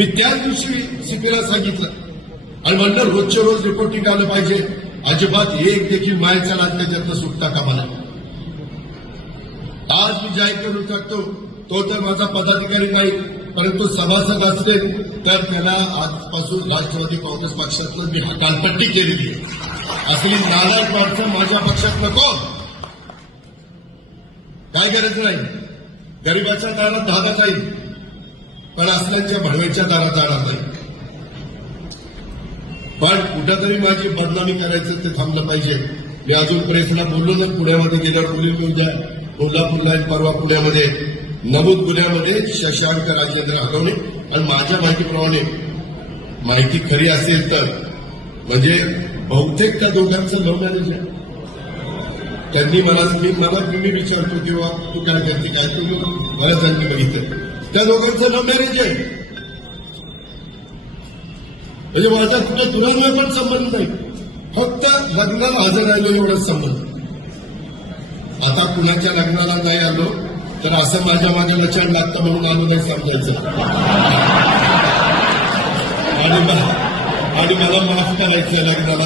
मी त्याच दिवशी सीपीला सांगितलं आणि म्हणलं रोजच्या रोज रिपोर्टिंग आलं पाहिजे, अजिबात एक देखील मायेचा लाच त्याच्यातनं सुटता कामा नये. आज मी जाहीर करू शकतो, तो तर माझा पदाधिकारी नाही, परंतु सभासद असेल तर त्याला आजपासून राष्ट्रवादी काँग्रेस पक्षातलं मी हकालपट्टी केलेली आहे. असली नालायक माणसं माझ्या पक्षात नको. काय गरज नाही. गरिबाच्या दारात धागा जाईल, पण असल्याच्या भडव्याच्या दारात जाणार नाही. पण कुठंतरी माझी बदनामी करायचं ते थांबलं पाहिजे. मी अजून प्रेसला बोललो ना, पुण्यामध्ये गेल्यावर बोलून मी उद्या कोल्हापूरला परवा पुण्यामध्ये नमूद गुन्ह्यामध्ये शशांक राजेंद्र हलवणे आणि माझ्या माहितीप्रमाणे माहिती खरी असेल तर म्हणजे बहुतेक त्या दोघांचं लव्ह मॅरेज आहे. त्यांनी मी विचारतो किंवा तू काय करते काय, तू मला त्यांनी बघितलं त्या दोघांचं लव्ह मॅरेज आहे. म्हणजे माझा कुठे दुरान्वय पण संबंध नाही, फक्त लग्नाला हजर राहिलो एवढाच संबंध. आता कुणाच्या लग्नाला नाही आलो तर असं माझ्या मागे लचण लागतं म्हणून आलो नाही समजायचं आणि मला माफ करायचं लग्नाला.